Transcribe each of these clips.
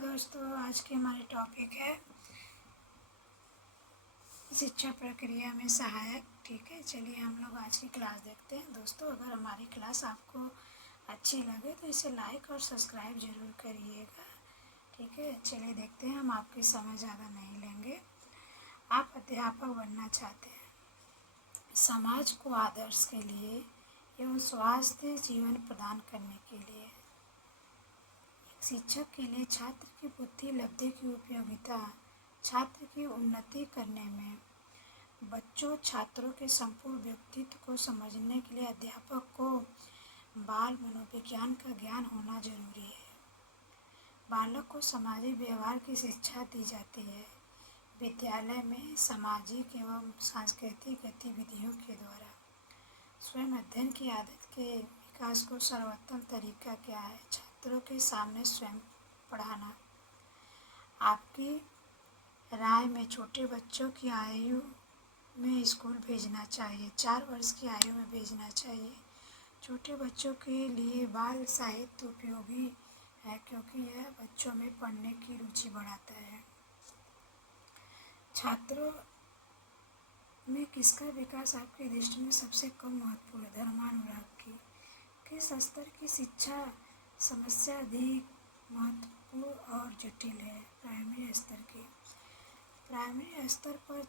दोस्तों, आज की हमारी टॉपिक है शिक्षा प्रक्रिया में सहायक। ठीक है, चलिए हम लोग आज की क्लास देखते हैं। दोस्तों, अगर हमारी क्लास आपको अच्छी लगे तो इसे लाइक और सब्सक्राइब ज़रूर करिएगा। ठीक है, चलिए देखते हैं। हम आपकी समय ज़्यादा नहीं लेंगे। आप अध्यापक बनना चाहते हैं, समाज को आदर्श के लिए एवं स्वास्थ्य जीवन प्रदान करने के लिए। शिक्षक के लिए छात्र की बुद्धि लब्धि की उपयोगिता, छात्र की उन्नति करने में, बच्चों छात्रों के संपूर्ण व्यक्तित्व को समझने के लिए अध्यापक को बाल मनोविज्ञान का ज्ञान होना जरूरी है। बालक को सामाजिक व्यवहार की शिक्षा दी जाती है। विद्यालय में सामाजिक एवं सांस्कृतिक गतिविधियों के द्वारा स्वयं अध्ययन की आदत के विकास को सर्वोत्तम तरीका क्या है? छात्रों के सामने स्वयं पढ़ाना। आपकी राय में छोटे बच्चों की आयु में स्कूल भेजना चाहिए, 4 वर्ष की आयु में भेजना चाहिए। छोटे बच्चों के लिए बाल साहित्य उपयोगी है क्योंकि यह बच्चों में पढ़ने की रुचि बढ़ाता है। छात्रों में किसका विकास आपकी दृष्टि में सबसे कम महत्वपूर्ण है? धर्मानुराग की। किस स्तर की शिक्षा समस्या अधिक महत्वपूर्ण और जटिल है? प्राइमरी स्तर की। प्राइमरी स्तर पर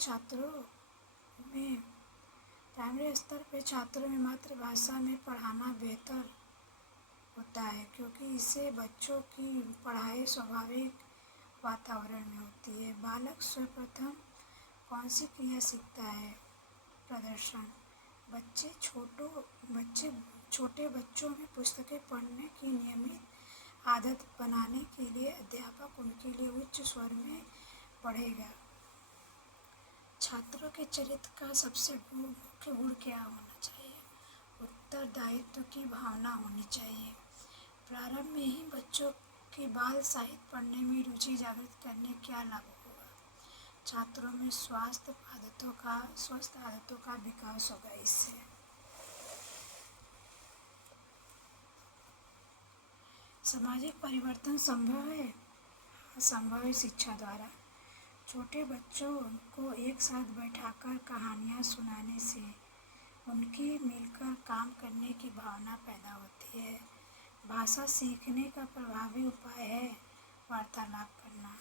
छात्रों में मातृभाषा में पढ़ाना बेहतर होता है क्योंकि इससे बच्चों की पढ़ाई स्वाभाविक वातावरण में होती है। बालक सर्वप्रथम कौन सी क्रिया सीखता है? प्रदर्शन। छोटे बच्चों में पुस्तकें पढ़ने की नियमित आदत बनाने के लिए अध्यापक उनके लिए उच्च स्वर में पढ़ेगा। छात्रों के चरित्र का सबसे मुख्य गुण क्या होना चाहिए? उत्तरदायित्व की भावना होनी चाहिए। प्रारंभ में ही बच्चों के बाल साहित्य पढ़ने में रुचि जागृत करने क्या लाभ होगा? छात्रों में स्वस्थ आदतों का विकास होगा। इससे सामाजिक परिवर्तन संभव है। संभव है शिक्षा द्वारा। छोटे बच्चों को एक साथ बैठाकर कहानियाँ सुनाने से उनकी मिलकर काम करने की भावना पैदा होती है। भाषा सीखने का प्रभावी उपाय है वार्तालाप करना।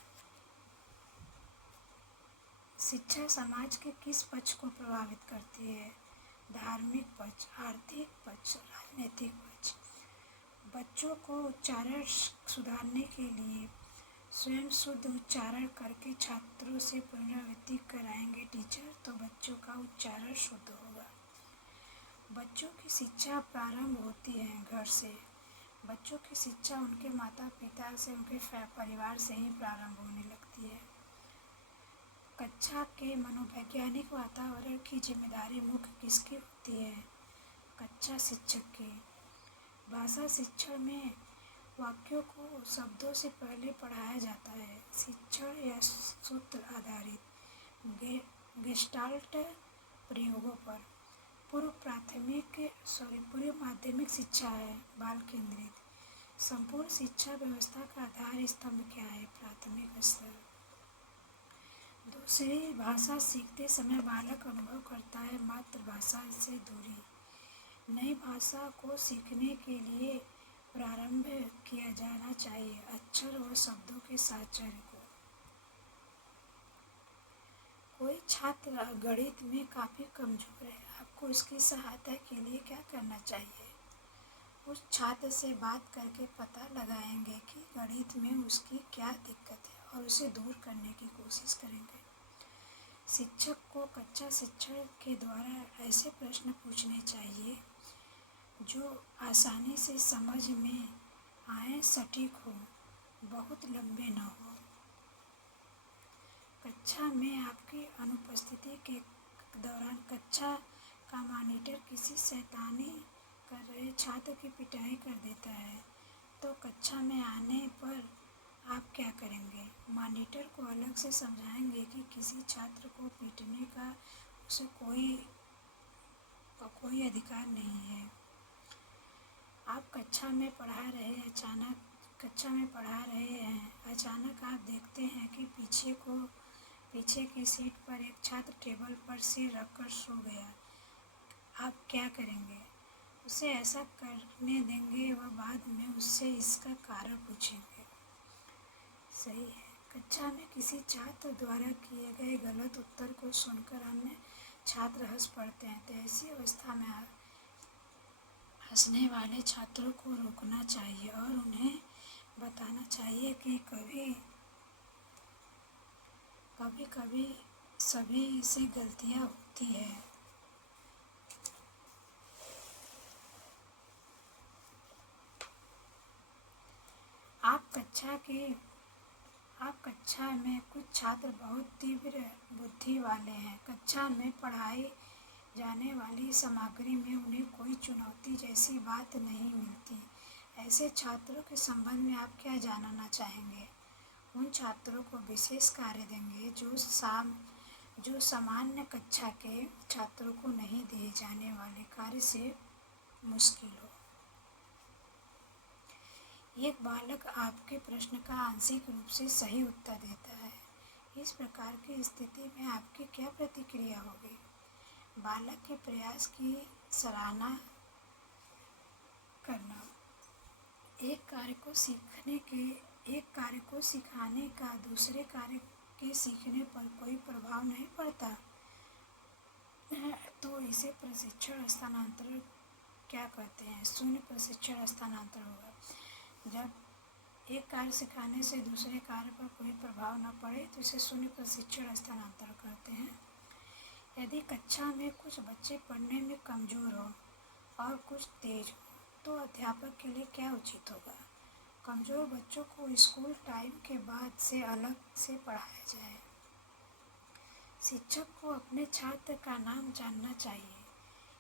शिक्षा समाज के किस पक्ष को प्रभावित करती है? धार्मिक पक्ष, आर्थिक पक्ष, राजनीतिक पक्ष। बच्चों को उच्चारण सुधारने के लिए स्वयं शुद्ध उच्चारण करके छात्रों से पुनरावृत्ति कराएंगे टीचर तो बच्चों का उच्चारण शुद्ध होगा। बच्चों की शिक्षा प्रारंभ होती है घर से। बच्चों की शिक्षा उनके माता पिता से, उनके परिवार से ही प्रारंभ होने लगती है। कक्षा के मनोवैज्ञानिक वातावरण की जिम्मेदारी मुख्य किसकी होती है? कक्षा शिक्षक की। भाषा शिक्षण में वाक्यों को शब्दों से पहले पढ़ाया जाता है। शिक्षण या सूत्र आधारित गेस्टाल्ट प्रयोगों पर। पूर्व माध्यमिक शिक्षा है बाल केंद्रित। संपूर्ण शिक्षा व्यवस्था का आधार स्तंभ क्या है? प्राथमिक स्तर। दूसरी भाषा सीखते समय बालक अनुभव करता है मातृभाषा से दूरी। नई भाषा को सीखने के लिए प्रारंभ किया जाना चाहिए अक्षर और शब्दों के साहचर्य को। कोई छात्र गणित में काफ़ी कमजोर है, आपको उसकी सहायता के लिए क्या करना चाहिए? उस छात्र से बात करके पता लगाएंगे कि गणित में उसकी क्या दिक्कत है और उसे दूर करने की कोशिश करेंगे। शिक्षक को कक्षा शिक्षण के द्वारा ऐसे प्रश्न पूछने चाहिए जो आसानी से समझ में आए, सटीक हो, बहुत लंबे न हो। कक्षा में आपकी अनुपस्थिति के दौरान कक्षा का मॉनिटर किसी शैतानी कर रहे छात्र की पिटाई कर देता है तो कक्षा में आने पर आप क्या करेंगे? मॉनिटर को अलग से समझाएंगे कि किसी छात्र को पीटने का उसे कोई अधिकार नहीं है। आप कक्षा में पढ़ा रहे अचानक कक्षा में पढ़ा रहे हैं। अचानक आप देखते हैं कि पीछे की सीट पर एक छात्र टेबल पर सिर रखकर सो गया। आप क्या करेंगे? उसे ऐसा करने देंगे व बाद में उससे इसका कारण पूछेंगे? सही है। कक्षा में किसी छात्र द्वारा किए गए गलत उत्तर को सुनकर अन्य छात्र हंस पड़ते हैं, तो ऐसी अवस्था में हंसने वाले छात्रों को रोकना चाहिए और उन्हें बताना चाहिए कि कभी कभी सभी से गलतियाँ होती है। आप कक्षा में कुछ छात्र बहुत तीव्र बुद्धि वाले हैं। कक्षा में पढ़ाई जाने वाली सामग्री में उन्हें कोई चुनौती जैसी बात नहीं मिलती। ऐसे छात्रों के संबंध में आप क्या जानना चाहेंगे? उन छात्रों को विशेष कार्य देंगे जो सामान्य कक्षा के छात्रों को नहीं दिए जाने वाले कार्य से मुश्किल हो। एक बालक आपके प्रश्न का आंशिक रूप से सही उत्तर देता है। इस प्रकार की स्थिति में आपकी क्या प्रतिक्रिया होगी? बालक के प्रयास की सराहना करना। एक कार्य को सिखाने का दूसरे कार्य के सीखने पर कोई प्रभाव नहीं पड़ता तो इसे प्रशिक्षण स्थानांतरण क्या कहते हैं? शून्य प्रशिक्षण स्थानांतरण होगा। जब एक कार्य सिखाने से दूसरे कार्य पर कोई प्रभाव न पड़े तो इसे शून्य प्रशिक्षण स्थानांतरण कहते हैं। यदि कक्षा में कुछ बच्चे पढ़ने में कमज़ोर हो और कुछ तेज हो तो अध्यापक के लिए क्या उचित होगा? कमज़ोर बच्चों को स्कूल टाइम के बाद से अलग से पढ़ाया जाए। शिक्षक को अपने छात्र का नाम जानना चाहिए।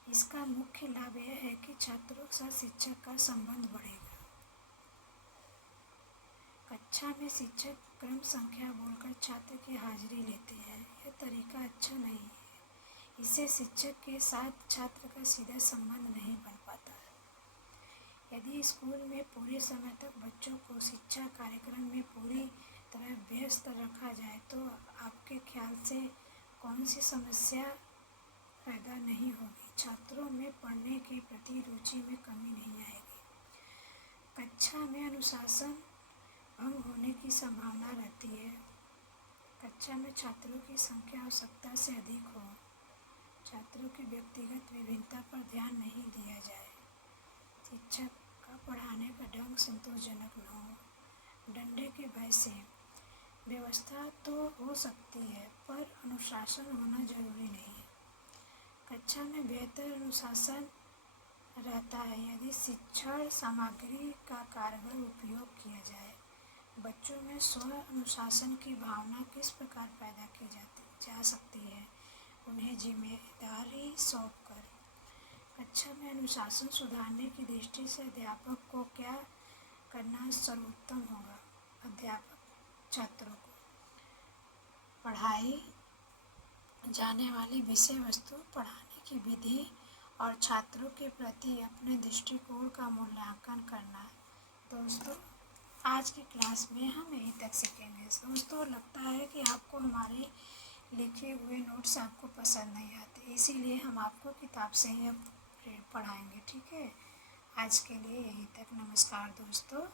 इसका मुख्य लाभ यह है कि छात्रों के साथ शिक्षक का संबंध बढ़ेगा। कक्षा में शिक्षक क्रम संख्या बोलकर छात्र की हाजिरी लेते हैं। यह तरीका अच्छा नहीं है। इससे शिक्षक के साथ छात्र का सीधा संबंध नहीं बन पाता। यदि स्कूल में पूरे समय तक बच्चों को शिक्षा कार्यक्रम में पूरी तरह व्यस्त रखा जाए तो आपके ख्याल से कौन सी समस्या पैदा नहीं होगी? छात्रों में पढ़ने के प्रति रुचि में कमी नहीं आएगी। कक्षा में अनुशासन भंग होने की संभावना रहती है। कक्षा में छात्रों की संख्या आवश्यकता से अधिक हो। छात्रों की व्यक्तिगत विभिन्नता पर ध्यान नहीं दिया जाए। शिक्षक का पढ़ाने का ढंग संतोषजनक न हो। डंडे के भय से व्यवस्था तो हो सकती है पर अनुशासन होना जरूरी नहीं है। कक्षा में बेहतर अनुशासन रहता है यदि शिक्षण सामग्री का कारगर उपयोग किया जाए। बच्चों में स्व अनुशासन की भावना किस प्रकार पैदा की जा सकती है? उन्हें जिम्मेदारी सौंपकर। कक्षा में अनुशासन सुधारने की दृष्टि से अध्यापक को क्या करना सर्वोत्तम होगा? अध्यापक छात्रों को पढ़ाई जाने वाली विषय वस्तु, पढ़ाने की विधि और छात्रों के प्रति अपने दृष्टिकोण का मूल्यांकन करना। दोस्तों, आज की क्लास में हम यहीं तक सीखेंगे। दोस्तों, लगता है कि आपको हमारे लिखे हुए नोट्स आपको पसंद नहीं आते, इसीलिए हम आपको किताब से ही अब पढ़ाएंगे। ठीक है, आज के लिए यहीं तक। नमस्कार दोस्तों।